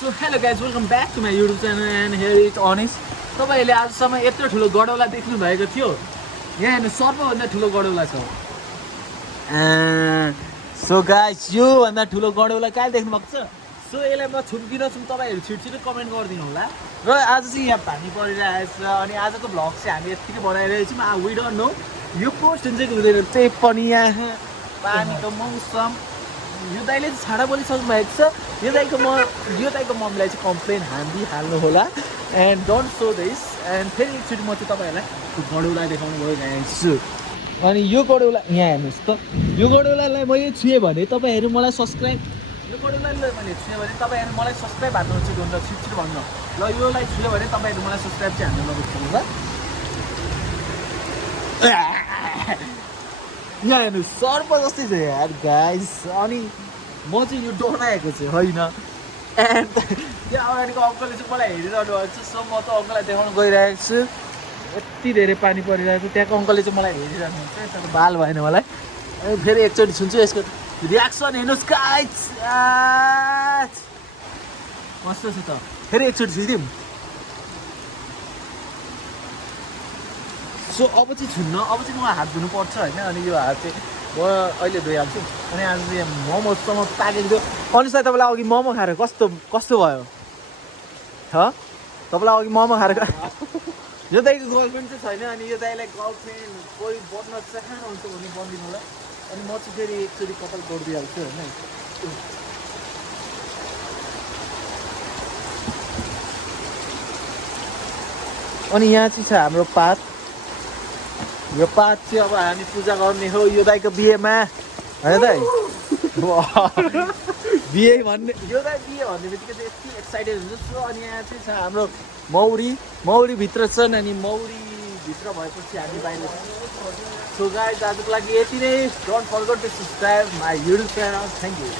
So hello guys, welcome back to my YouTube channel and here is Anis. तपाईहरुले आजसम्म यत्रो ठुलो गडौला देख्नु भएको थियो? यहाँ हेर्नु सर्पभन्दा ठुलो गडौला छ। So guys, यो भन्दा ठुलो गडौला कहाँ देख्नु भएको छ? So यसलाई म छुम्किन छुम तपाईहरु छिटछिटो कमेन्ट गरिदिनु होला। र आज चाहिँ यहाँ पानी परिरहेछ अनि आजको भ्लग चाहिँ हामी यतिकै बनाइरहेछौँ। We don't know यो पोस्ट हुन्छ कि हुँदैन त्यही पनि यहाँ पानीको मौसम यो दाइले चाहिँ छाडा बोलिसक्नु भएको छ। यो दाइको मम्मीलाई चाहिँ कम्प्लेन हाल्नु होला and don't so this and फेरि एकचोटि म चाहिँ तपाईँहरूलाई त्यो गडौला देखाउनु गइरहेको छु। अनि यो गडौला यहाँ हेर्नुहोस् त, यो गडौलालाई मैले छुएँ भने तपाईँहरू मलाई सब्सक्राइब, यो गडौलालाई मैले छुएँ भने तपाईँहरू मलाई सब्सक्राइब हान्नु हुन्छ छिटो भन्नु ल। योलाई छुएँ भने तपाईँहरू मलाई सब्सक्राइब चाहिँ हान्नु नबिर्सनु ल। यहाँ हेर्नु सर्प जस्तै छ यार गाइस। अनि म चाहिँ यो डराएको चाहिँ होइन एन्ड त्यो अगाडिको अङ्कलले चाहिँ मलाई हेरिरहनु भएको छ। सो म त अङ्कललाई देखाउनु गइरहेको छु। यति धेरै पानी परिरहेको छ, त्यहाँको अङ्कलले चाहिँ मलाई हेरिरहनु हुन्छ। तर बाल भएन मलाई। फेरि एकचोटि छुन्छु, यसको रियाक्सन हेर्नुहोस् गाइस। कस्तो छ त, फेरि एकचोटि छुइदिउँ। सो अब चाहिँ छुन्न, अब चाहिँ म हात धुनु पर्छ होइन। अनि यो हात चाहिँ म अहिले धोइहाल्छु। अनि आज चाहिँ मोमोसम्म पाकेको थियो। अनुसार तपाईँलाई अघि मोमो खाएर कस्तो भयो तपाईँलाई अघि मोमो खाएर यो दाइको गर्लफ्रेन्ड चाहिँ छैन। अनि यो दाइलाई गर्लफ्रेन्ड कोही बन्न चाहनुहुन्छ भने बनिदिनु होला। अनि म चाहिँ फेरि एकचोटि कपाल तोडिदिइहाल्छु होइन। अनि यहाँ चाहिँ छ हाम्रो पात। यो पात चाहिँ अब हामी पूजा गर्ने हो यो दाइको बिहेमा होइन दाइ। बिहे भन्ने यो दाइ बिहे भन्ने बित्तिकै चाहिँ यति एक्साइटेड हुन्छ। सो अनि यहाँ चाहिँ छ हाम्रो मौरीभित्र छन्। अनि मौरीभित्र भएपछि हामी बाहिर छौँ। सो गाइस आजको लागि यति नै। Don't forget to subscribe my YouTube channel. Thank you.